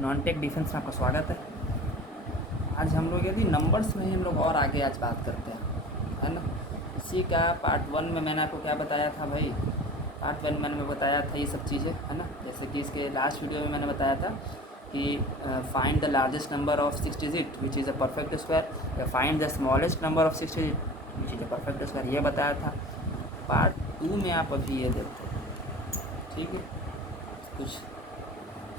Non tech defence में आपका स्वागत है। आज हम लोग यदि नंबर्स में ही हम लोग और आगे आज बात करते हैं, है ना। इसी का पार्ट 1 में मैंने आपको क्या बताया था भाई। पार्ट 1 मैंने बताया था ये सब चीज़ें, है ना। जैसे कि इसके लास्ट वीडियो में मैंने बताया था कि find the largest number of 6 digit which is a perfect square, या find the smallest number of 6 digit which is a perfect square, ये बताया था। पार्ट 2 में आप अभी ये देखते हैं, ठीक है। कुछ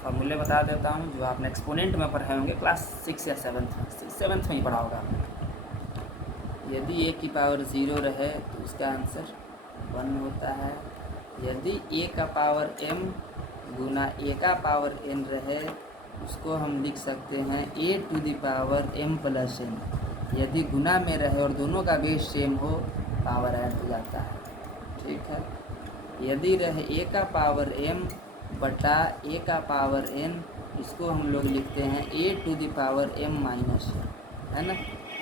फॉर्मूले बता देता हूँ जो आपने एक्सपोनेंट में पढ़े होंगे क्लास 6 या 7th में ही पढ़ा होगा आपने। यदि a की पावर 0 रहे तो उसका आंसर 1 होता है। यदि a का पावर m गुना a का पावर n रहे उसको हम लिख सकते हैं a to the power m plus n। यदि गुना में रहे और दोनों का बेस सेम हो पावर ऐड हो जाता है, ठीक है। यदि रहे a का पावर m बटा a का पावर n, इसको हम लोग लिखते हैं a to the power m minus, है ना।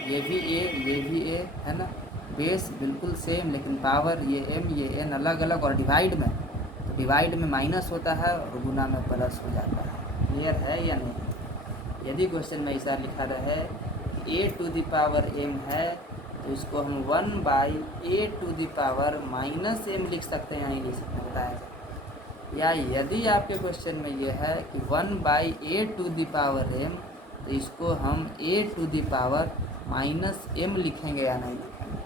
ये भी a, है ना। बेस बिल्कुल सेम लेकिन पावर ये m ये n अलग अलग, और डिवाइड में तो डिवाइड में माइनस होता है और गुना में प्लस हो जाता है। क्लियर है या नहीं। यदि क्वेश्चन में ऐसा लिखा रहे a to the power m है तो इसको हम 1 by a to the power minus m लिख सकते हैं या नहीं लिख सकते, बताया जाए। या यदि आपके क्वेश्चन में ये है कि 1 by a to the power m तो इसको हम a to the power minus m लिखेंगे या नहीं लिखेंगे।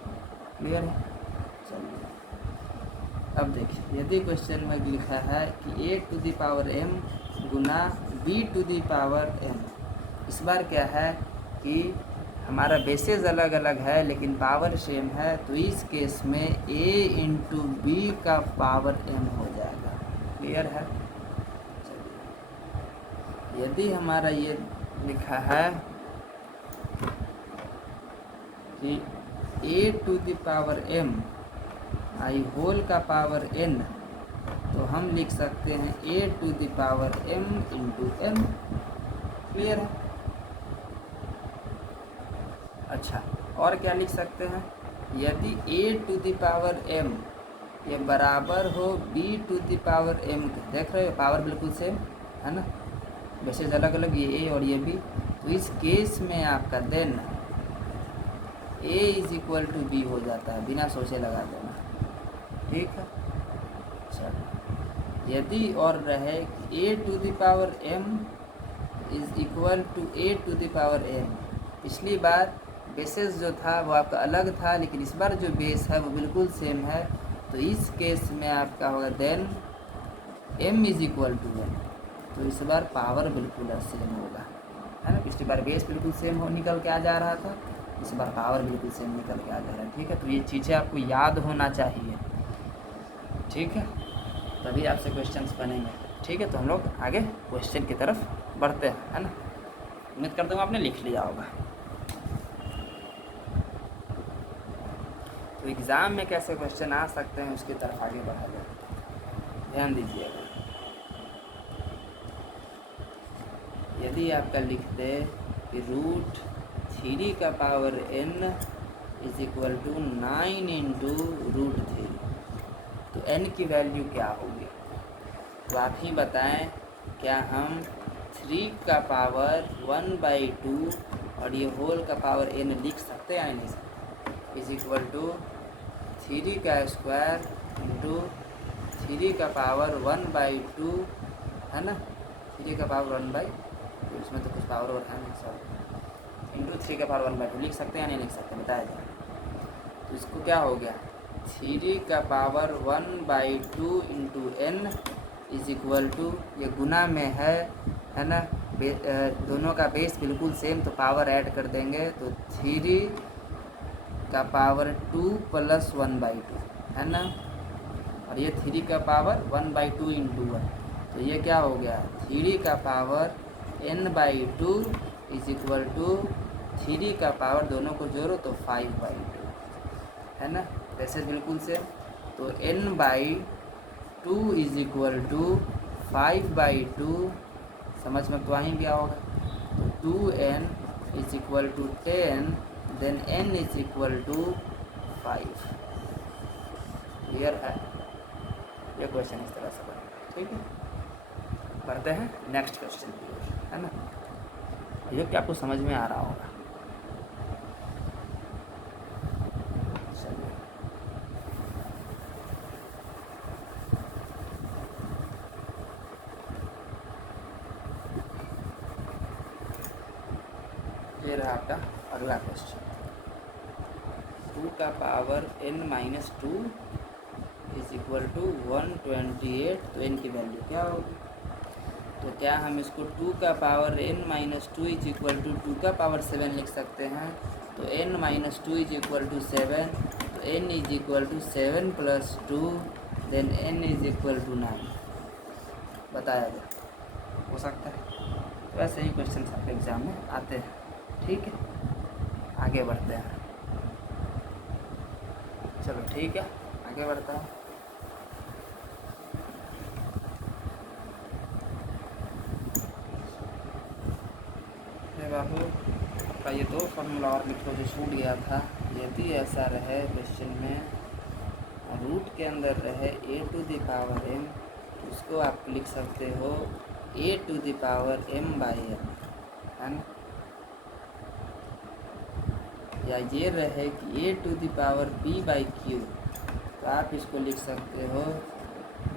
क्लियर है। चलिए अब देखिए, यदि क्वेश्चन में लिखा है कि a to the power m गुना b to the power m, इस बार क्या है कि हमारा बेसेस अलग अलग है लेकिन पावर सेम है, तो इस केस में a इंटू बी का पावर m हो जाएगा। क्लियर है। यदि हमारा ये लिखा है कि a to the power m आई होल का पावर n, तो हम लिख सकते हैं a to the power m into m। Clear है। अच्छा, और क्या लिख सकते हैं, यदि a to the power m ये बराबर हो b to the power m के, देख रहे हो पावर बिल्कुल सेम है ना, बेसेस अलग अलग, ये a और ये b, तो इस केस में आपका then a is equal to b हो जाता है, बिना सोचे लगा देना, ठीक है। चलो, यदि और रहे a to the power m is equal to a to the power m, पिछली बार बेसेस जो था वो आपका अलग था लेकिन इस बार जो बेस है वो बिल्कुल सेम है, तो इस केस में आपका होगा then m is equal to 1, तो इस बार पावर बिल्कुल सेम होगा, है ना। पिछली बार बेस बिल्कुल सेम हो निकल के आ जा रहा था, इस बार पावर बिल्कुल सेम निकल के आ जा रहा है, ठीक है। तो ये चीज़ें आपको याद होना चाहिए, ठीक है, तभी आपसे क्वेश्चंस बनेंगे, ठीक है। तो हम लोग आगे क्वेश्चन की तरफ बढ़ते हैं, है ना। उम्मीद करता हूँ आपने लिख लिया होगा। तो एग्ज़ाम में कैसे क्वेश्चन आ सकते हैं उसकी तरफ आगे बढ़ा जाए, ध्यान दीजिएगा। यदि आपका लिख दे कि रूट 3 का power n is equal to 9 into root 3, तो n की वैल्यू क्या होगी, तो आप ही बताएं। क्या हम 3 का पावर 1/2 और ये होल का पावर n लिख सकते हैं या नहीं सकते, इज इक्वल टू 3 का स्क्वायर इंटू 3 का पावर 1/2, है ना। 3 का पावर 1/2, इसमें तो कुछ पावर और है नहीं, सॉरी, इंटू 3 का पावर 1/2 लिख सकते हैं या नहीं लिख सकते, बताया जाए। तो इसको क्या हो गया, 3 का power 1/2 into n is equal to, ये गुना में है ना, दोनों का बेस बिल्कुल सेम तो पावर ऐड कर देंगे, तो 3 का पावर 2 प्लस 1/2, है ना, और ये 3 का पावर 1/2 इंटू 1, तो ये क्या हो गया, 3 का power n/2 is equal to 3 का पावर, दोनों को जोड़ो तो 5/2, है ना। वैसे बिल्कुल से तो n/2 इज इक्वल टू 5/2, समझ में तो आ ही गया होगा, तो 2n is equal to 10, then n is equal to 5। Clear है। ये क्वेश्चन इस तरह से बना, ठीक है। बढ़ते हैं नेक्स्ट क्वेश्चन की ओर। है ना। ये कि आपको समझ में आ रहा होगा। चलिए, ये रहा आपका अगला क्वेश्चन। 2 का power n-2 is equal to 128, तो n की वैल्यू क्या होगी? तो क्या हम इसको 2 का power n-2 is equal to 2 का पावर 7 लिख सकते हैं? तो n-2 इज इक्वल टू 7, तो n is equal to 7 plus 2, then n is equal to 9 बताया जाए, हो सकता है। तो ऐसे ही क्वेश्चन आपके एग्जाम में आते हैं। ठीक है, आगे बढ़ते हैं। चलो ठीक है, आगे बढ़ता है। बाबू का ये दो फॉर्मूला और लिखो जो छूट गया था। यदि ऐसा रहे क्वेश्चन में, रूट के अंदर रहे a to the power m, तो उसको आप लिख सकते हो a to the power m by m, है ना। या ये रहे कि a to the power p by q, तो आप इसको लिख सकते हो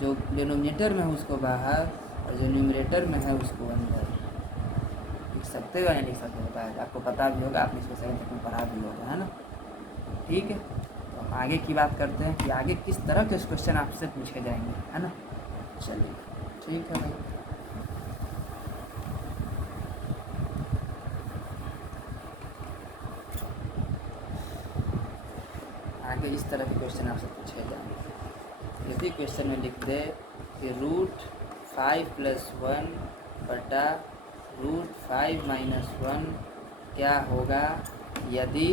जो डिनोमिनेटर में है उसको बाहर और जो न्यूमरेटर में है उसको अंदर। लिख सकते हो या नहीं लिख सकते बताया, आपको पता भी होगा, आपने इसको 7th तक में पढ़ा भी होगा, है ना। ठीक है, तो हम आगे की बात करते हैं कि आगे किस तरह के क्वेश्चन आपसे पूछे जाएंगे, है ना। चलिए ठीक है भाई। आगे इस तरह के क्वेश्चन आपसे पूछे जाएंगे। यदि क्वेश्चन में लिख दे कि रूट 5 प्लस 1 बटा रूट 5 माइनस 1 क्या होगा यदि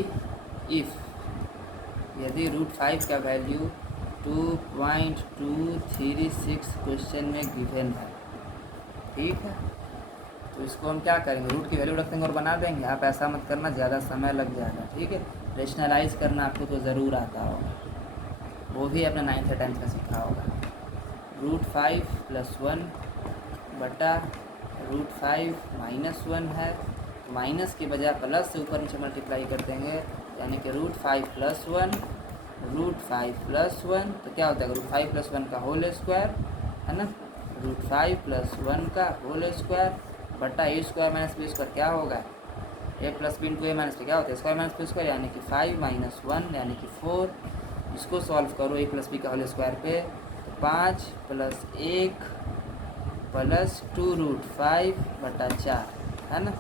रूट 5 का वैल्यू 2.236 क्वेश्चन में गिवन है। ठीक है, तो इसको हम क्या करेंगे, रूट की वैल्यू रख देंगे और बना देंगे। आप ऐसा मत करना, ज़्यादा समय लग जाएगा। ठीक है, रेशनलाइज करना आपको तो ज़रूर आता होगा, वो भी अपने 9th या 10th में सीखा होगा। रूट 5 प्लस 1 बटा रूट 5 माइनस 1 है, माइनस के बजाय प्लस से ऊपर नीचे मल्टीप्लाई कर देंगे, यानी कि रूट 5 प्लस 1 रूट 5 प्लस 1, तो क्या होता है रूट 5 प्लस 1 का होल स्क्वायर, है ना। रूट 5 प्लस 1 का होल स्क्वायर बटा ए स्क्वायर माइनस बी स्क्वायर क्या होगा, ए प्लस बी इंटू ए माइनस बी क्या होता है स्क्वायर माइनस बी स्क्वायर, यानी कि 5 माइनस 1 यानी कि 4। इसको सॉल्व करो ए प्लस बी का होल स्क्वायर पे, तो 5 प्लस 1 प्लस 2 रूट 5 बटा 4, है ना।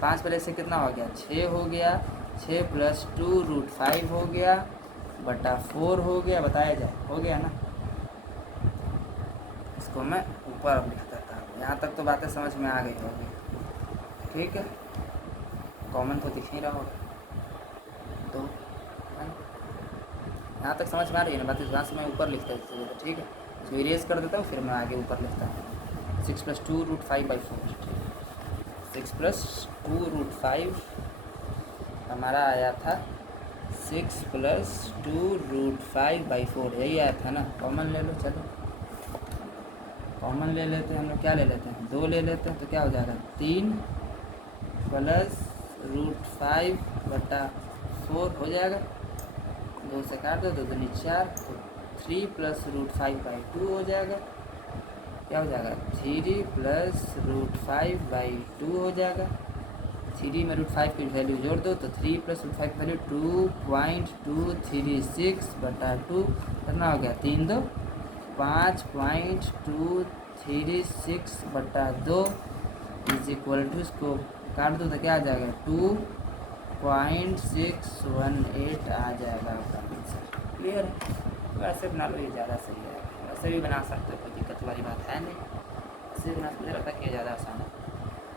5 प्लस से कितना हो गया 6 हो गया, 6 प्लस 2 रूट 5 हो गया बटा 4 हो गया, बताया जाए, हो गया ना। इसको मैं ऊपर लिख देता हूँ। यहाँ तक तो बातें समझ में आ गई होगी। ठीक है, कॉमन तो दिख नहीं रहा होगा, तो यहाँ तक समझ में आ रही है ना बात। यहाँ से मैं ऊपर लिखता हूँ, ठीक है। इसको इरेज कर देता हूँ, फिर मैं आगे ऊपर लिखता हूँ। 6 plus 2 root 5 by 4, 6 plus 2 root 5 हमारा आया था 6 प्लस 2 रूट 5 बाई 4, यही आया था ना। कॉमन ले लो, चलो कॉमन ले लेते हैं हम लोग। क्या ले लेते हैं 2 ले लेते हैं, तो क्या हो जाएगा 3 प्लस रूट 5 बटा 4 हो जाएगा, 2 से काट दो, 2 दूनी 4, तो 3 प्लस रूट 5 बाई 2 हो जाएगा। क्या हो जाएगा 3 प्लस रूट 5 बाई 2 हो जाएगा। 3 में रूट 5 की वैल्यू जोड़ दो, तो 3 प्लस रूट 5 की वैल्यू 2.236 बटा 2 कितना हो गया 3 2 5.236 बटा 2 इज इक्वल टू, इसको काट दो तो क्या आ जाएगा 2.618 आ जाएगा आपका आंसर। क्लियर है, वैसे बना लो, ये ज़्यादा सही है। वैसे भी बना सकते हो, कोई दिक्कत वाली बात है नहीं। ऐसे बना, मुझे लगता है कि ज़्यादा आसान है।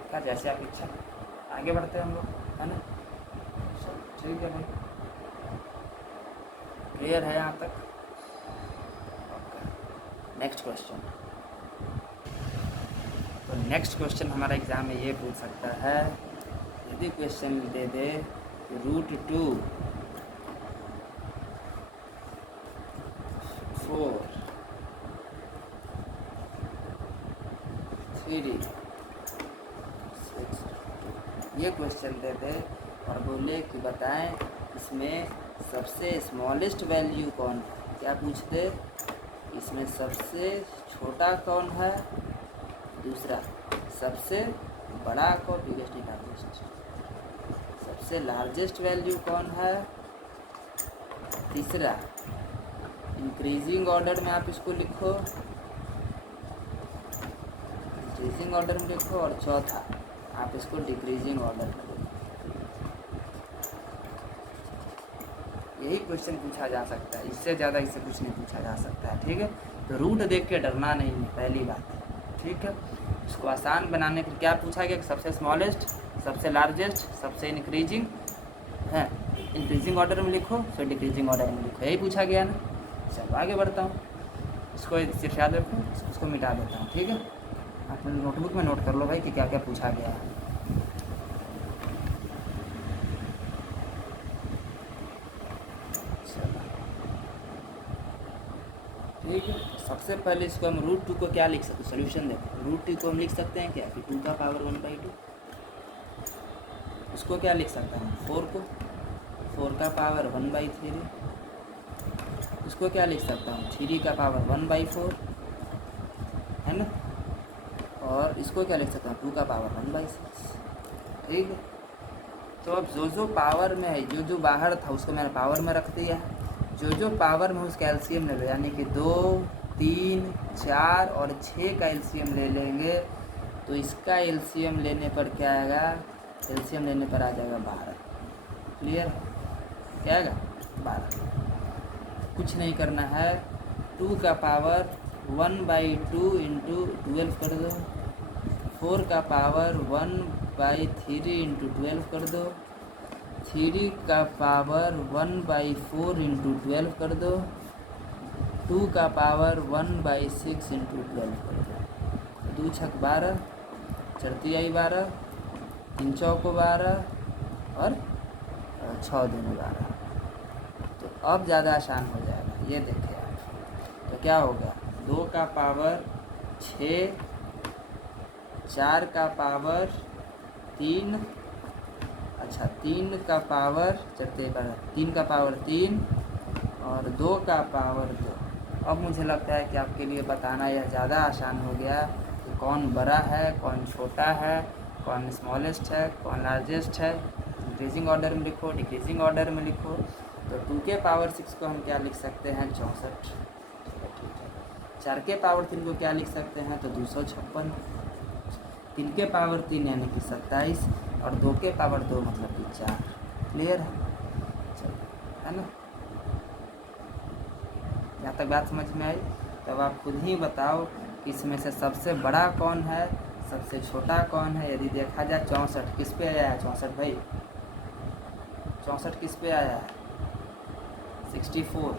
क्या जैसे आपकी इच्छा। आगे बढ़ते हैं हम लोग, है ना। ठीक है भाई, क्लियर है यहाँ तक। Next question. तो नेक्स्ट क्वेश्चन हमारा एग्ज़ाम में ये पूछ सकता है, यदि क्वेश्चन दे दे रूट 2 4 3 ये क्वेश्चन दे दे और बोले कि बताएं इसमें सबसे स्मॉलेस्ट वैल्यू कौन है। क्या पूछते, इसमें सबसे छोटा कौन है, दूसरा सबसे बड़ा कौन, बिगेस्ट नहीं लार्जेस्ट, सबसे लार्जेस्ट वैल्यू कौन है, तीसरा इंक्रीजिंग ऑर्डर में आप इसको लिखो, इंक्रीजिंग ऑर्डर में लिखो, और चौथा आप इसको डिक्रीजिंग ऑर्डर में लिखो। यही क्वेश्चन पूछा जा सकता है, इससे ज़्यादा इससे कुछ नहीं पूछा जा सकता है। ठीक है, तो रूट देख के डरना नहीं है, पहली बात। ठीक है, इसको आसान बनाने के लिए क्या पूछा गया कि सबसे स्मॉलेस्ट, सबसे लार्जेस्ट, सबसे इंक्रीजिंग है, इंक्रीजिंग ऑर्डर में लिखो, फिर डिक्रीजिंग ऑर्डर में लिखो, यही पूछा गया ना। चलो आगे बढ़ता हूँ, इसको सिर्फ याद रखो, इसको मिटा देता हूँ। ठीक है, अपने नोटबुक में नोट कर लो भाई कि क्या क्या पूछा गया है। ठीक है, सबसे पहले इसको हम रूट 2 को क्या लिख सकते हैं, सोल्यूशन देखो। रूट 2 को हम लिख सकते हैं क्या कि 2 का पावर 1/2। उसको क्या लिख सकता हूँ, 4 को 4 का पावर 1/3। उसको क्या लिख सकता हूँ, 3 का पावर 1/4, है ना। और इसको क्या लिख सकता हूँ, 2 का पावर 1/6। ठीक है, तो अब जो जो पावर में है, जो जो बाहर था उसको मैंने पावर में रख दिया है, जो जो पावर में उसका एलसीएम ले लो, यानी कि 2, 3, 4 और 6 का एलसीएम ले लेंगे, तो इसका एलसीएम लेने पर क्या आएगा, एलसीएम लेने पर आ जाएगा 12। क्लियर, क्या आएगा 12। कुछ नहीं करना है, 2 का पावर 1/2 इंटू 12 कर दो, 4 का पावर 1/3 इंटू 12 कर दो, 3 का पावर 1/4 इंटू 12 कर दो, 2 का पावर 1/6 इंटू 12 कर दो। 2 छक 12, चढ़ती आई 12, 3 चौको 12 और 6 दूनी 12। तो अब ज़्यादा आसान हो जाएगा, ये देखिए आप। तो क्या होगा, 2 का पावर 6, 4 का पावर 3, अच्छा 3 का पावर चढ़ते पर 3 का पावर 3 और 2 का पावर 2। अब मुझे लगता है कि आपके लिए बताना यह ज़्यादा आसान हो गया कि कौन बड़ा है, कौन छोटा है, कौन स्मॉलेस्ट है, कौन लार्जेस्ट है। इंक्रीजिंग ऑर्डर में लिखो, डिक्रीजिंग ऑर्डर में लिखो। तो 2 के पावर 6 को हम क्या लिख सकते हैं, 64। ठीक है, 4 के पावर 3 को क्या लिख सकते हैं, तो 256। 3 के पावर 3 यानी कि 27 और 2 के पावर 2 मतलब कि 4। क्लियर है, चलो, है ना। यहाँ तक बात समझ में आई। तब आप खुद ही बताओ कि इसमें से सबसे बड़ा कौन है, सबसे छोटा कौन है। यदि देखा जाए 64 किस पे आया है, 64 भाई 64 किस पे आया है, 64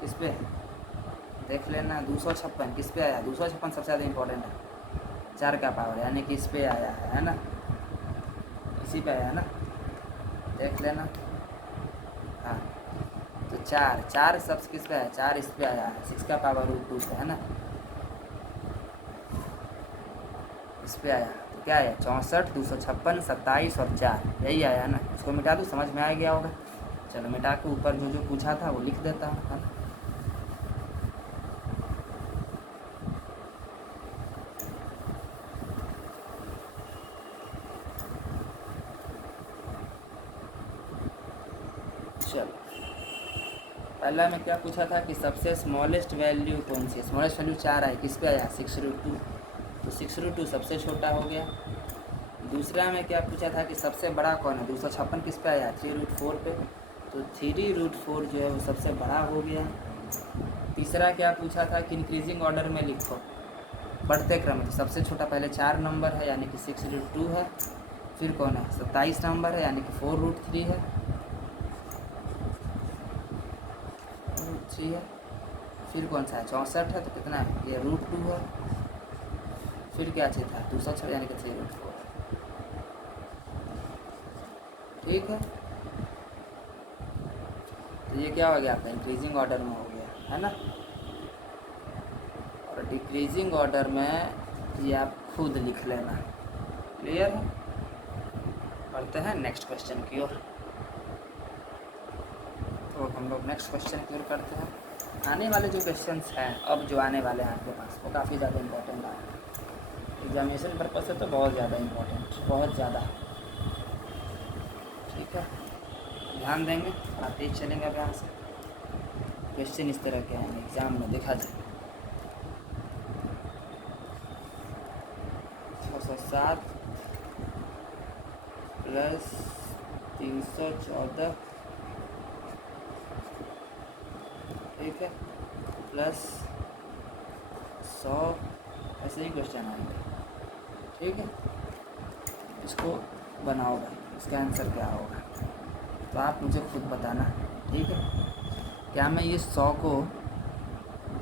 किस पे है, देख लेना। 256 किस पे आया है, 256 सबसे ज़्यादा इम्पोर्टेंट है, 4 का पावर यानी कि इस पे आया है ना, इसी पे आया है ना, देख लेना। हाँ, तो 4 सब किस पे आया, 4 इस पे आया है, 6 का पावर √2 पे है ना, इस पे आया। तो क्या है, 64, 256, 27 और 4, यही आया है ना। इसको मिटा दूँ, समझ में आ गया होगा। चलो मिटा के ऊपर जो जो पूछा था वो लिख देता हूँ, है ना। चलो पहला में क्या पूछा था कि सबसे स्मॉलेस्ट वैल्यू कौन सी है। स्मॉलेस्ट वैल्यू 4 है, किस पे आया, 6√2। तो 6√2 सबसे छोटा हो गया। दूसरा में क्या पूछा था कि सबसे बड़ा कौन है, 256 किस पे आया, 3√4 पे। तो 3√4 जो है वो सबसे बड़ा हो गया। तीसरा क्या पूछा था कि इंक्रीजिंग ऑर्डर में लिखो, बढ़ते क्रम में। तो सबसे छोटा पहले 4 नंबर है यानी कि 6√2 है। फिर कौन है, 27 नंबर है यानी कि 4√3 है, 4√3 है। फिर कौन सा है, 64 है, तो कितना है, ये √2 है। फिर क्या चाहिए था, 206 यानी कि 3√4। ठीक है, तो ये क्या हो गया आपका, इंक्रीजिंग ऑर्डर में हो गया, है ना। और डिक्रीजिंग ऑर्डर में ये आप खुद लिख लेना। क्लियर है, बढ़ते हैं नेक्स्ट क्वेश्चन की ओर। तो हम लोग नेक्स्ट क्वेश्चन की ओर करते हैं। आने वाले जो क्वेश्चंस हैं अब जो आने वाले हैं आपके पास वो काफ़ी ज़्यादा इंपॉर्टेंट आए हैं। एग्जामिनेशन पर्पज से तो बहुत ज़्यादा इंपॉर्टेंट, बहुत ज़्यादा। ठीक है, ध्यान देंगे, आप तेज चलेंगे अब यहाँ से। क्वेश्चन इस तरह के हैं एग्ज़ाम में देखा जाए। 607 प्लस 314, ठीक है, प्लस 100, ऐसे ही क्वेश्चन आएंगे। ठीक है, इसको बनाओ भाई, इसका आंसर क्या होगा तो आप मुझे खुद बताना। ठीक है, क्या मैं ये 100 को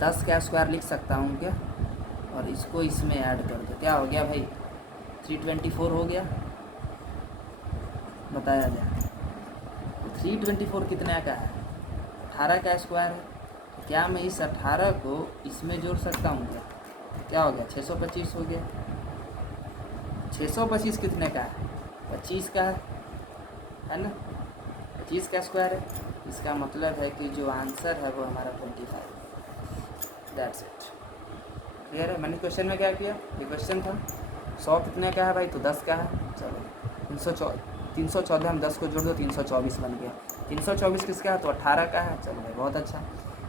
10 का स्क्वायर लिख सकता हूँ क्या, और इसको इसमें ऐड कर दो, क्या हो गया भाई 324 हो गया, बताया जाए। 324 कितने का है, 18 का स्क्वायर है। तो क्या मैं इस 18 को इसमें जोड़ सकता हूँ क्या हो गया 625 हो गया। 625 कितने का है, 25 का है ना, 25 का स्क्वायर है। इसका मतलब है कि जो आंसर है वो हमारा 25। दैट्स इट, क्लियर है। मैंने क्वेश्चन में क्या किया, ये क्वेश्चन था 100 कितने का है भाई, तो 10 का है। चलो 314 हम 10 को जोड़ दो 324 बन गया। 324 किसका है, तो 18 का है। चलो भाई बहुत अच्छा।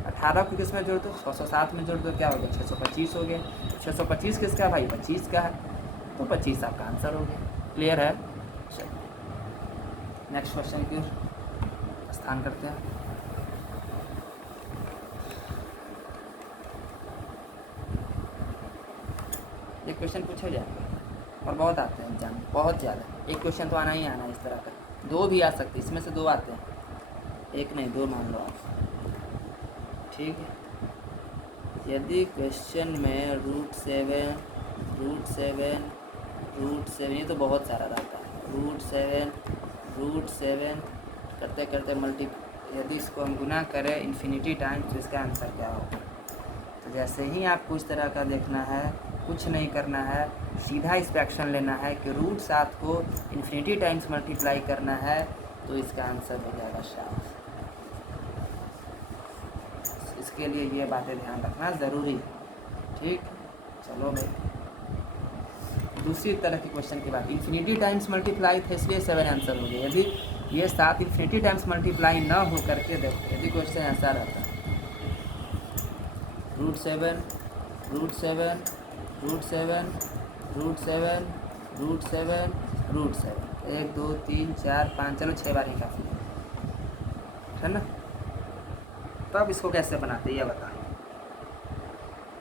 18 को किस में जोड़ दो, 607 में जोड़ दो, क्या हो गया 625 हो गया। 625 किसका है भाई, 25 का है, तो 25 आपका आंसर हो गया। क्लियर है। चलो नेक्स्ट क्वेश्चन की स्थान करते हैं। ये क्वेश्चन पूछे जाएंगे और बहुत आते हैं एग्जाम में, बहुत ज़्यादा। एक क्वेश्चन तो आना ही आना है इस तरह का, 2 भी आ सकते, इसमें से 2 आते हैं, 1 नहीं 2 मान लो आप। ठीक है, यदि क्वेश्चन में √7 ये तो बहुत सारा रहता है, √7 करते करते यदि इसको हम गुना करें इन्फिनिटी टाइम तो इसका आंसर क्या होगा। तो जैसे ही आपको इस तरह का देखना है, कुछ नहीं करना है, सीधा इस पर एक्शन लेना है कि √7 को इन्फिनिटी टाइम्स मल्टीप्लाई करना है, तो इसका आंसर हो जाएगा 7। इसके लिए ये बातें ध्यान रखना ज़रूरी। ठीक, चलो भाई दूसरी तरह के क्वेश्चन की बात, इन्फिनिटी टाइम्स मल्टीप्लाई थे इसलिए 7 आंसर हो गया। यदि ये 7 इन्फिनिटी टाइम्स मल्टीप्लाई ना हो करके देखो, यदि क्वेश्चन ऐसा रहता √7 1 2 3 4 5, चलो 6 बार ही काफ़ी है ना। तब इसको कैसे बनाते ये बता,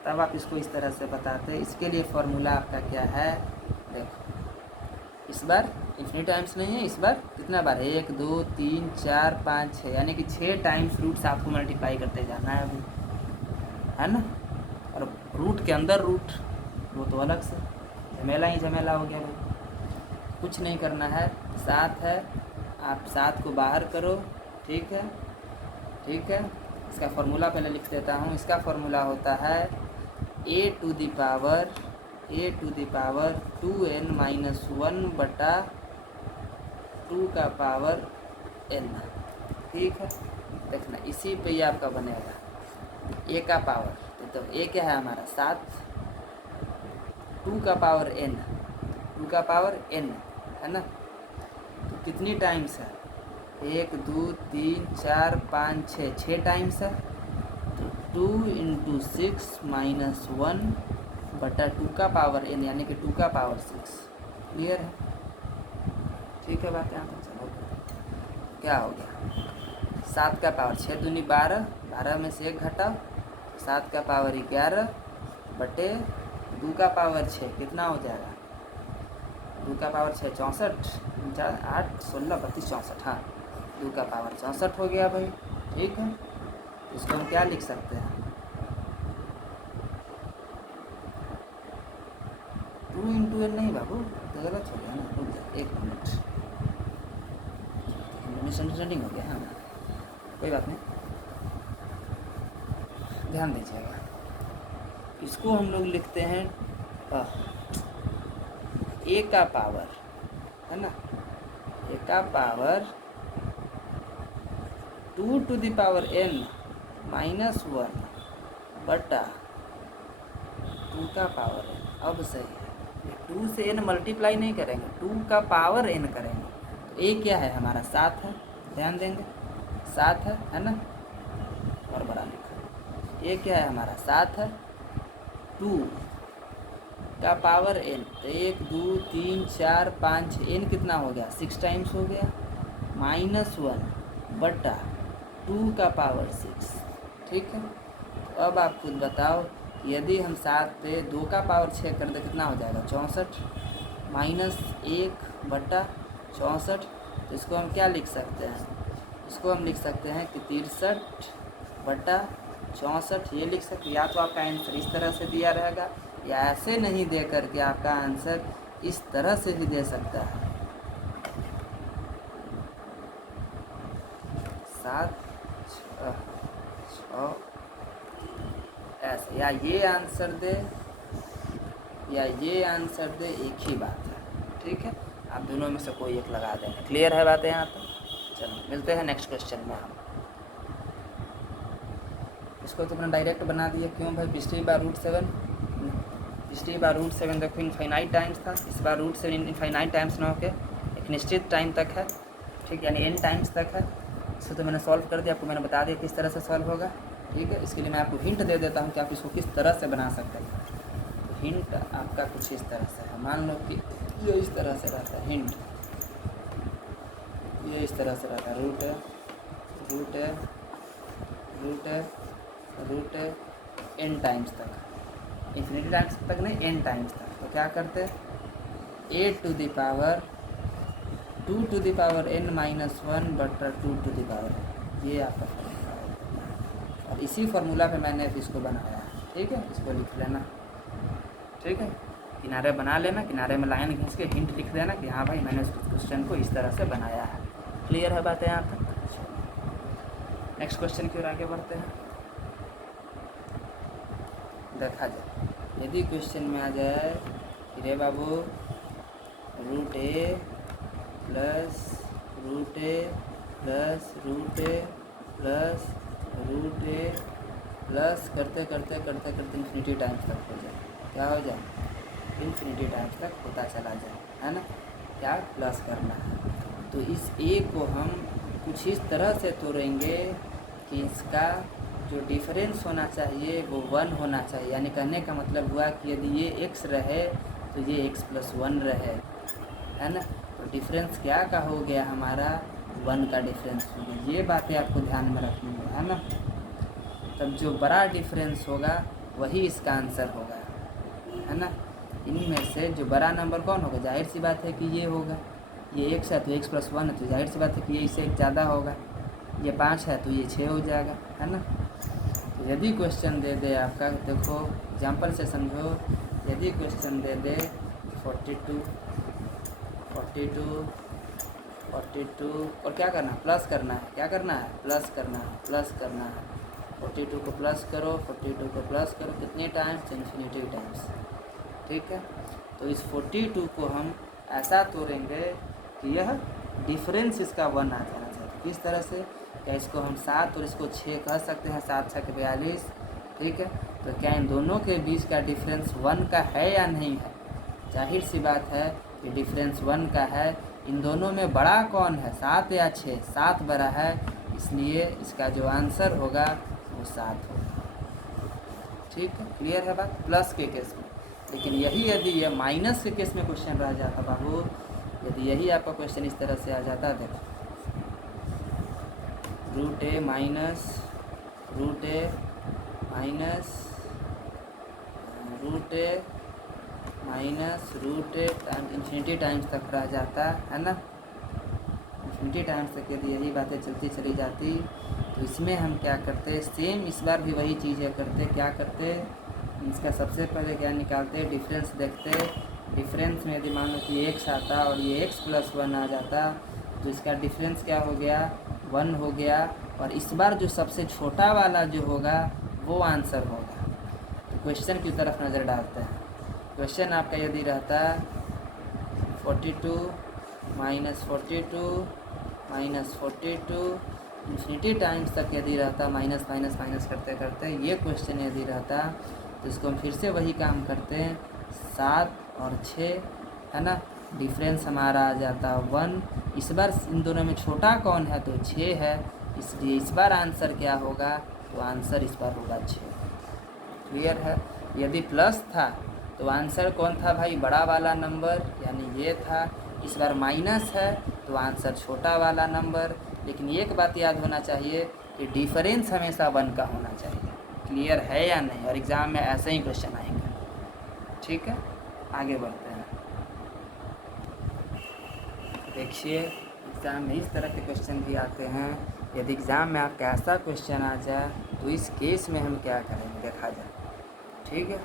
तब आप इसको इस तरह से बताते। इसके लिए फॉर्मूला आपका क्या है, देखो इस बार इन्फिनिटी टाइम्स नहीं है, इस बार कितना बार है 1 2 3 4 5 6, यानी कि 6 टाइम्स √7 को मल्टीप्लाई करते जाना है अभी, है ना। और रूट के अंदर रूट, वो तो अलग से झमेला ही झमेला हो गया भाई। कुछ नहीं करना है, 7 है, आप 7 को बाहर करो। ठीक है, ठीक है, इसका फॉर्मूला पहले लिख देता हूँ। इसका फॉर्मूला होता है a to the power 2n-1/2 का पावर n। ठीक है, देखना इसी पे ही आपका बनेगा a का पावर, तो a क्या है हमारा 7, 2 का पावर n, 2 का पावर n है ना। तो कितनी टाइम्स है, 1 2 3 4 5 6, 6 टाइम्स है। तो 2 × 6 - 1/2 का पावर n, यानी कि 2 का पावर 6। क्लियर है, ठीक है बात यहाँ पर। चलो क्या हो गया, 7 का पावर 6 दूनी 12, 12 में से 1 घटाओ, 7 का पावर 11 बटे 2 का पावर 6 कितना हो जाएगा, 2 का पावर 6 64, 8 16 32 64, हाँ 2 का पावर 64 हो गया भाई। ठीक है, इसको हम क्या लिख सकते हैं, 2 × n नहीं बाबू, गलत हो गया ना, रुक जा 1 मिनट, मिसअंडरस्टैंडिंग हो गया। हाँ कोई बात नहीं, ध्यान दीजिएगा। इसको हम लोग लिखते हैं a का पावर, है ना, का power 2 to the power n minus 1 बटा 2 का पावर n। अब सही है, 2 से n मल्टीप्लाई नहीं करेंगे, 2 का पावर n करेंगे। तो a क्या है हमारा 7 है, ध्यान देंगे 7 है ना, और बड़ा लिखा। a क्या है हमारा 7 है, 2 का पावर n, तो 1 2 3 4 5 n कितना हो गया 6 टाइम्स हो गया, माइनस 1 बटा 2 का पावर 6। ठीक है, तो अब आप खुद बताओ, यदि हम 7 पे 2 का पावर 6 कर दे कितना हो जाएगा 64, माइनस 1 बटा 64। तो इसको हम क्या लिख सकते हैं, इसको हम लिख सकते हैं कि 63 बटा 64 ये लिख सकते। या तो आपका आंसर इस तरह से दिया रहेगा, या ऐसे नहीं दे करके आपका आंसर इस तरह से भी दे सकता है 7 6 ऐसे, या ये आंसर दे या ये आंसर दे, एक ही बात है। ठीक है, आप दोनों में से कोई एक लगा देंगे। क्लियर है बातें यहाँ तक? चलो मिलते हैं नेक्स्ट क्वेश्चन में। हम इसको तो अपना डायरेक्ट बना दिया, क्यों भाई, पिछली बार √7, पिछली बार √7 देखो इनफाइनाइट टाइम्स था, इस बार √7 इनफाइनाइट टाइम्स ना होके एक निश्चित टाइम तक है। ठीक, यानी n टाइम्स तक है। इसको तो मैंने सॉल्व कर दिया, आपको मैंने बता दिया किस तरह से सॉल्व होगा। ठीक है, इसके लिए मैं आपको हिंट दे देता हूँ कि आप इसको किस तरह से बना सकते हैं। तो हिंट आपका कुछ इस तरह से है, मान लो कि ये इस तरह से रहता है, हिंट ये इस तरह से रहता है, रूट है रूट है रूट है रूट है n टाइम्स तक, इन्फिनिटी टाइम्स तक नहीं, n टाइम्स तक। तो क्या करते हैं, a to the power 2 to the power n minus 1 बटा 2 to the power n, ये आपका फॉर्मूला है। और इसी फार्मूला पे मैंने इसको बनाया है। ठीक है, इसको लिख लेना। ठीक है, किनारे बना लेना, किनारे में लाइन खींच के हिंट लिख देना कि हाँ भाई मैंने इस क्वेश्चन को इस तरह से बनाया है। क्लियर है बातें यहाँ तक? नेक्स्ट क्वेश्चन की ओर आगे बढ़ते हैं। देखा जाए, यदि क्वेश्चन में आ जाए रे बाबू √a plus √a plus √a plus √a plus करते करते करते करते इन्फिनिटी टाइम्स तक हो जाए, क्या हो जाए, इन्फिनिटी टाइम्स तक होता चला जाए, है ना, क्या प्लस करना है। तो इस a को हम कुछ इस तरह से तोड़ेंगे कि इसका जो डिफरेंस होना चाहिए वो 1 होना चाहिए। यानी कहने का मतलब हुआ कि यदि ये x रहे तो ये x + 1 रहे, है ना। तो डिफरेंस क्या का हो गया हमारा, 1 का डिफरेंस हो गया। ये बातें आपको ध्यान में रखनी है ना। तब जो बड़ा डिफरेंस होगा वही इसका आंसर होगा, है ना। इनमें से जो बड़ा नंबर कौन होगा, जाहिर सी बात है कि ये होगा। ये x है तो x + 1 है, तो जाहिर सी बात है कि ये इससे एक ज़्यादा होगा। ये 5 है तो ये 6 हो जाएगा, है ना। तो यदि क्वेश्चन दे दे आपका, देखो एग्जाम्पल से समझो, यदि क्वेश्चन दे दे 42 और क्या करना है, प्लस करना है, क्या करना है, प्लस करना है, प्लस करना है। 42 को प्लस करो, 42 को प्लस करो, कितने टाइम्स, इन्फिनिटी टाइम्स। ठीक है, तो इस 42 को हम ऐसा तोड़ेंगे कि यह डिफरेंस इसका 1 आ जाना चाहिए। किस तरह से, क्या इसको हम 7 और इसको 6 कह सकते हैं, 7 × 6 = 42। ठीक है, तो क्या इन दोनों के बीच का डिफरेंस 1 का है या नहीं है, जाहिर सी बात है कि डिफरेंस 1 का है। इन दोनों में बड़ा कौन है, 7 या 6, 7 बड़ा है, इसलिए इसका जो आंसर होगा वो 7 होगा। ठीक है, क्लियर है बात, प्लस के केस में। लेकिन यही यदि ये माइनस के केस में क्वेश्चन रह जाता बाबू, यदि यही आपका क्वेश्चन इस तरह से आ जाता, देखो √a minus √a time infinity times तक रह जाता, है ना। इन्फिनिटी टाइम्स तक यदि यही बातें चलती चली जाती, तो इसमें हम क्या करते, सेम इस बार भी वही चीज़ें करते। क्या करते, इसका सबसे पहले क्या निकालते, डिफरेंस देखते। डिफरेंस में यदि मान लो कि x आता और ये x + 1 आ जाता, तो इसका डिफरेंस क्या हो गया, 1 हो गया। और इस बार जो सबसे छोटा वाला जो होगा वो आंसर होगा। तो क्वेश्चन की तरफ नज़र डालते हैं। क्वेश्चन आपका यदि रहता 42 -42 इन्फिनिटी टाइम्स तक यदि रहता, माइनस माइनस माइनस करते करते ये क्वेश्चन यदि रहता, तो इसको हम फिर से वही काम करते हैं, 7 और 6 है ना, डिफरेंस हमारा आ जाता 1। इस बार इन दोनों में छोटा कौन है, तो 6 है, इसलिए इस बार आंसर क्या होगा, तो आंसर इस बार होगा 6। क्लियर है। यदि प्लस था तो आंसर कौन था भाई, बड़ा वाला नंबर, यानी ये था। इस बार माइनस है तो आंसर छोटा वाला नंबर। लेकिन एक बात याद होना चाहिए कि डिफरेंस हमेशा 1 का होना चाहिए। क्लियर है या नहीं, और एग्ज़ाम में ऐसे ही क्वेश्चन आएंगे। ठीक है, आगे बढ़ते हैं। देखिए एग्ज़ाम में इस तरह के क्वेश्चन भी आते हैं। यदि एग्ज़ाम में आपका ऐसा क्वेश्चन आ जाए तो इस केस में हम क्या करेंगे, देखा जाए। ठीक है,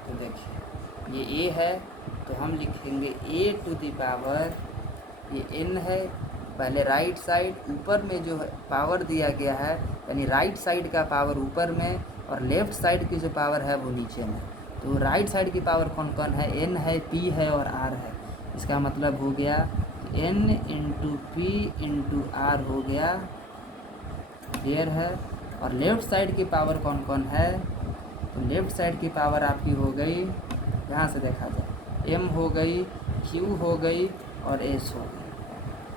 तो देखिए ये a है तो हम लिखेंगे a⁴, ये n है। पहले राइट साइड ऊपर में जो है पावर दिया गया है, यानी राइट साइड का पावर ऊपर में और लेफ़्ट साइड की जो पावर है वो नीचे में। तो राइट साइड की पावर कौन कौन है, n है, p है और r है। इसका मतलब हो गया n × p × r हो गया। क्लियर है। और लेफ़्ट साइड की पावर कौन कौन है, तो लेफ़्ट साइड की पावर आपकी हो गई, यहाँ से देखा जाए, m हो गई, q हो गई और s हो गई।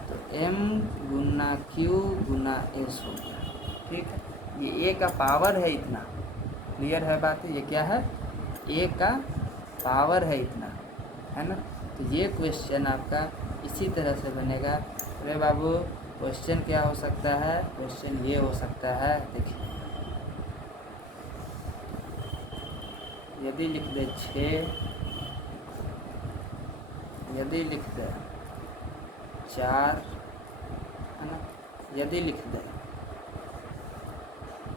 तो m × q × s हो गया। ठीक है, ये a का पावर है इतना। क्लियर है बात, ये क्या है, a का पावर है इतना, है ना। तो ये क्वेश्चन आपका इसी तरह से बनेगा। अरे बाबू क्वेश्चन क्या हो सकता है, क्वेश्चन ये हो सकता है, देखिए यदि लिख दे 6, यदि लिख दे 4, है ना, यदि लिख दे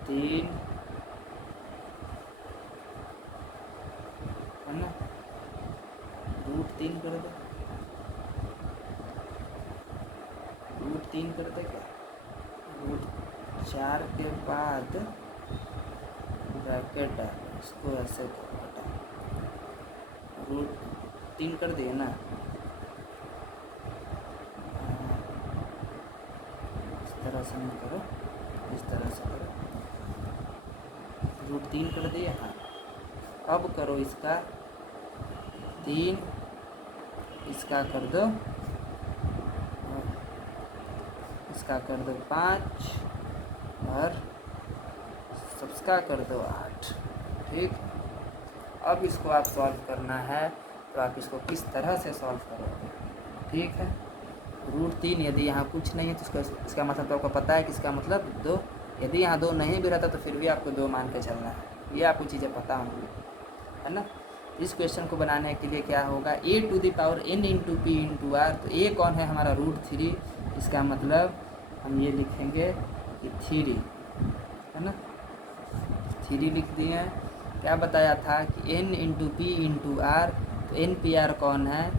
3, है ना, √3 कर दे, √3 कर दे क्या, √4 के बाद ब्रैकेट डाल, इसको ऐसे हटा, √3 कर दिए ना, इस तरह से नहीं करो, इस तरह से करो, √3 कर दिए। हाँ, अब करो इसका 3, इसका कर दो, इसका कर दो 5 और सबका कर दो 8। ठीक, अब इसको आप सॉल्व करना है, तो आप इसको किस तरह से सॉल्व करोगे। ठीक है, √3 यदि यहाँ कुछ नहीं है तो इसका मतलब तो आपको पता है कि इसका मतलब 2। यदि यहाँ 2 नहीं भी रहता तो फिर भी आपको 2 मान के चलना है, ये आपको चीज़ें पता होंगी, है ना। इस क्वेश्चन को बनाने के लिए क्या होगा, a⁴ n × p × r। तो a कौन है हमारा, √3। इसका मतलब हम ये लिखेंगे कि 3, है ना, 3 लिख दिए हैं। क्या बताया था कि n × p × r, तो n/r कौन है,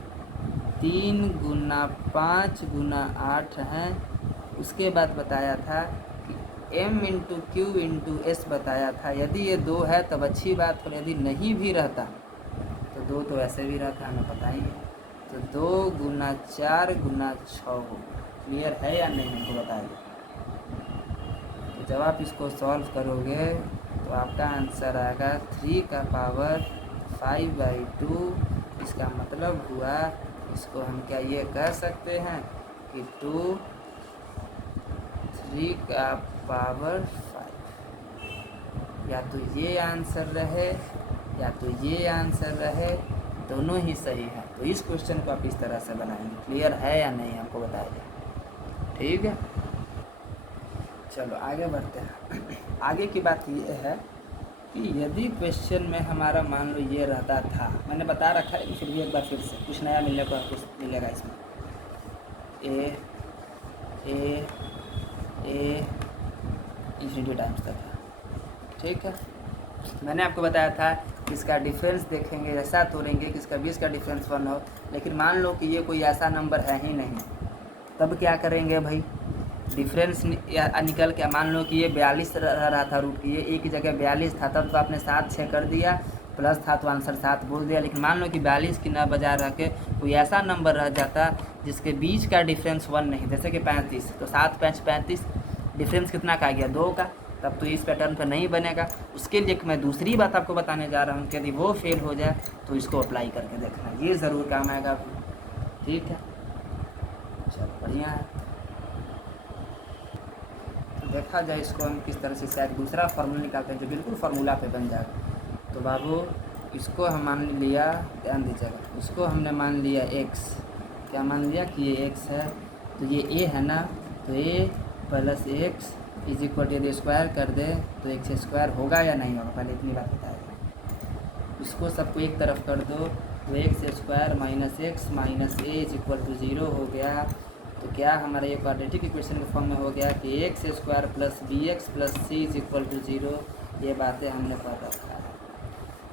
3 × 5 × 8 हैं। उसके बाद बताया था कि m × q × s बताया था। यदि ये 2 है तब अच्छी बात, और यदि नहीं भी रहता तो 2 तो ऐसे भी रहता, हमें पता ही है। तो 2 × 4 × 6 हो। क्लियर है या नहीं, हमको बताइए। तो जब आप इसको सॉल्व करोगे तो आपका आंसर आएगा 3 का पावर 5/2। इसका मतलब हुआ, इसको हम क्या ये कह सकते हैं कि 2 3 का पावर 5। या तो ये आंसर रहे या तो ये आंसर रहे, दोनों ही सही है। तो इस क्वेश्चन को आप इस तरह से बनाएंगे। क्लियर है या नहीं, हमको बताइए। ठीक है, चलो आगे बढ़ते हैं। आगे की बात ये है कि यदि क्वेश्चन में हमारा मान लो ये रहता था, मैंने बता रखा है, फिर भी एक बार फिर से कुछ नया मिलने को कुछ मिलेगा इसमें। ए इन्फिनिटी टाइम्स तक है। ठीक है, मैंने आपको बताया था कि इसका डिफरेंस देखेंगे, ऐसा तोड़ेंगे कि इसका 20 का डिफरेंस 1 हो। लेकिन मान लो कि ये कोई ऐसा नंबर है ही नहीं, तब क्या करेंगे भाई, डिफरेंस निकल के, मान लो कि ये 42 रहा था रूट की, ये एक की जगह 42 था, तब तो आपने 7 6 कर दिया, प्लस था तो आंसर 7 बोल दिया। लेकिन मान लो कि 42 की ना बजा रह के कोई ऐसा नंबर रह जाता जिसके बीच का डिफरेंस 1 नहीं, जैसे कि 35, तो 7 5 35, डिफरेंस कितना का आ गया 2 का, तब तो इस पैटर्न पर नहीं बनेगा। उसके लिए मैं दूसरी बात आपको बताने जा रहा हूँ कि यदि वो फेल हो जाए तो इसको अप्लाई करके देखना, ये ज़रूर काम आएगा। ठीक है, चलो बढ़िया है। तो देखा जाए इसको हम किस तरह से शायद दूसरा फार्मूला निकालते हैं जो बिल्कुल फार्मूला पे बन जाएगा। तो बाबू इसको हम मान लिया, ध्यान दीजिएगा, इसको हमने मान लिया x, क्या मान लिया कि ये x है, तो ये a है ना, तो a plus x is equal to, यदि स्क्वायर कर दे तो x स्क्वायर होगा या नहीं होगा, पहले इतनी बात बताएगा। इसको सबको एक तरफ कर दो तो x square minus x minus a is equal to 0 हो गया। तो क्या हमारा ये क्वाड्रेटिक इक्वेशन के फॉर्म में हो गया कि x square plus b x plus c is equal to 0। ये बातें हमने पढ़ रखा है।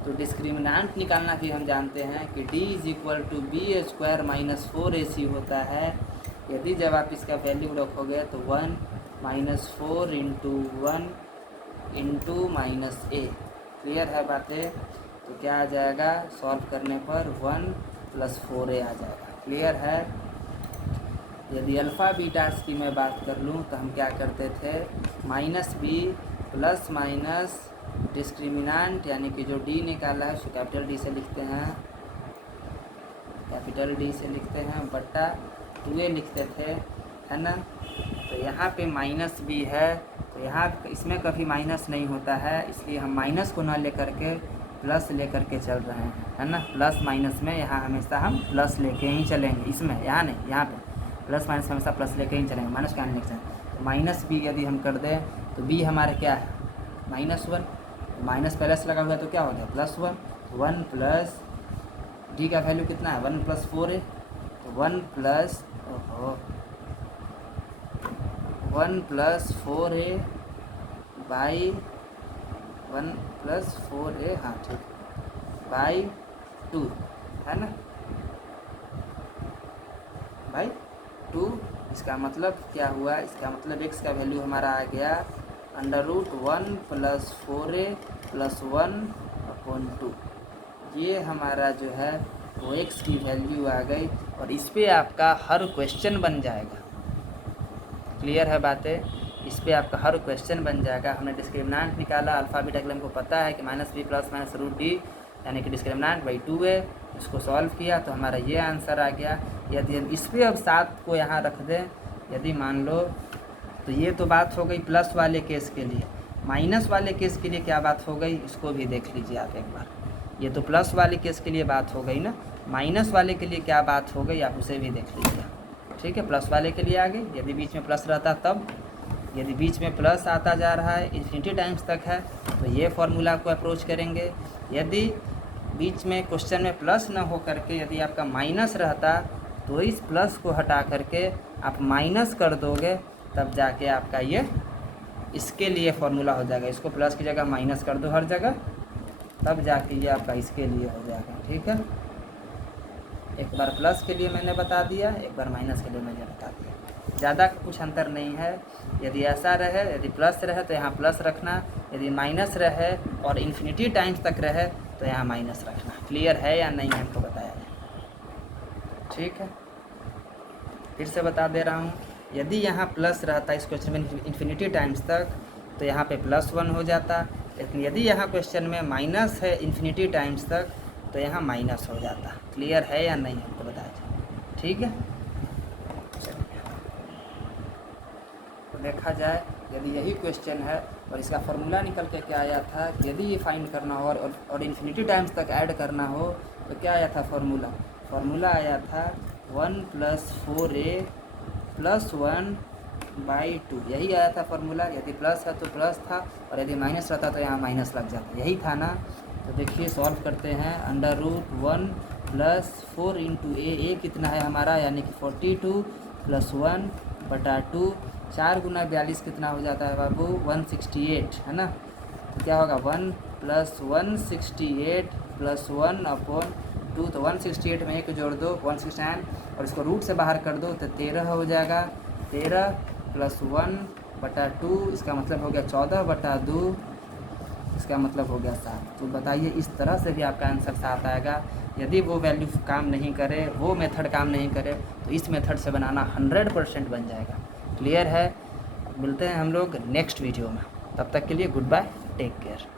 तो डिस्क्रिमिनेंट निकालना भी हम जानते हैं कि d is equal to b square minus 4ac होता है। यदि जब आप इसका वैल्यू रखोगे तो 1 माइनस 4 इंटू 1 इंटू माइनस ए। क्लियर है बातें? तो क्या आ जाएगा सॉल्व करने पर 1 प्लस 4a आ जाएगा। क्लियर है? यदि अल्फ़ा बीटास की मैं बात कर लूँ तो हम क्या करते थे, minus b plus minus discriminant यानी कि जो d निकाला है उसको कैपिटल D से लिखते हैं, कैपिटल D से लिखते हैं, बट्टा 2a लिखते थे, है ना। तो यहाँ पे माइनस भी है, तो यहाँ इसमें कभी माइनस नहीं होता है, इसलिए हम माइनस को ना लेकर के प्लस लेकर के चल रहे हैं, है ना। प्लस माइनस में यहाँ हमेशा हम प्लस लेके ही चलेंगे, इसमें यहाँ नहीं, यहाँ पे प्लस माइनस हमेशा प्लस लेके ही चलेंगे, माइनस क्या नहीं लिख सकते। तो माइनस बी यदि हम कर दें तो बी हमारे क्या है -1, माइनस पहले से लगा हुआ है तो क्या हो गया +1। 1 प्लस डी का वैल्यू कितना है 1 प्लस 4 है, तो 1 plus 4a by 1 plus 4a, हाँ ठीक, बाई 2, है ना, बाई 2। इसका मतलब क्या हुआ, इसका मतलब x का वैल्यू हमारा आ गया √1 प्लस 4a प्लस 1/2। ये हमारा जो है वो x की वैल्यू आ गई और इस पे आपका हर क्वेश्चन बन जाएगा। क्लियर है बातें? इस पे आपका हर क्वेश्चन बन जाएगा। हमने डिस्क्रिमिनेंट निकाला, अल्फ़ा बीटा के लिए हमको पता है कि -b प्लस माइनस √d यानी कि डिस्क्रिमिनेंट बाई 2 है। इसको सॉल्व किया तो हमारा ये आंसर आ गया। यदि हम इस पर अब 7 को यहाँ रख दें, यदि मान लो, तो ये तो बात हो गई प्लस वाले केस के लिए। माइनस वाले केस के लिए क्या बात हो गई, इसको भी देख लीजिए आप एक बार। ये तो प्लस वाले केस के लिए बात हो गई ना, माइनस वाले के लिए क्या बात हो गई आप उसे भी देख लीजिए। ठीक है, प्लस वाले के लिए आ गई, यदि बीच में प्लस रहता तब, यदि बीच में प्लस आता जा रहा है इन्फिनिटी टाइम्स तक है तो ये फार्मूला को अप्रोच करेंगे। यदि बीच में क्वेश्चन में प्लस ना हो करके यदि आपका माइनस रहता तो इस प्लस को हटा करके आप माइनस कर दोगे, तब जाके आपका ये इसके लिए फार्मूला हो जाएगा। इसको प्लस की जगह माइनस कर दो हर जगह, तब जाके ये आपका इसके लिए हो जाएगा। ठीक है, एक बार प्लस के लिए मैंने बता दिया, एक बार माइनस के लिए मैंने बता दिया, ज़्यादा कुछ अंतर नहीं है। यदि ऐसा रहे, यदि प्लस रहे तो यहाँ प्लस रखना, यदि माइनस रहे और इन्फिनिटी टाइम्स तक रहे तो यहाँ माइनस रखना। क्लियर है या नहीं हमको बताया जाए। ठीक है, फिर से बता दे रहा हूँ, यदि यहाँ प्लस रहता इस क्वेश्चन में इन्फिनिटी टाइम्स तक तो यहाँ पे +1 हो जाता, लेकिन यदि यहाँ क्वेश्चन में माइनस है इन्फिनिटी टाइम्स तक तो यहाँ माइनस हो जाता। क्लियर है या नहीं हमको बताया जाए। ठीक है, तो देखा जाए यदि यही क्वेश्चन है और इसका फार्मूला निकल के क्या आया था, यदि ये फाइंड करना हो और इन्फिनिटी टाइम्स तक ऐड करना हो तो क्या आया था फार्मूला आया था 1 प्लस 4a प्लस 1/2, यही आया था फार्मूला। यदि प्लस है तो प्लस था और यदि माइनस रहता तो यहाँ माइनस लग जाता, यही था ना। तो देखिए सॉल्व करते हैं, √1 प्लस 4 इंटू ए कितना है हमारा, यानी कि 42 प्लस 1/2, 4 गुना 42 कितना हो जाता है बाबू 168, है ना। तो क्या होगा 1 प्लस 168 प्लस 1/2, तो 168 में 1 जोड़ दो 169 और इसको रूट से बाहर कर दो तो 13 हो जाएगा। 13 प्लस 1/2 इसका मतलब हो गया 14/2, इसका मतलब हो गया 7। तो बताइए इस तरह से भी आपका आंसर 7 आएगा। यदि वो वैल्यू काम नहीं करे, वो मेथड काम नहीं करे, तो इस मेथड से बनाना 100% बन जाएगा। क्लियर है? मिलते हैं हम लोग नेक्स्ट वीडियो में, तब तक के लिए गुड बाय, टेक केयर।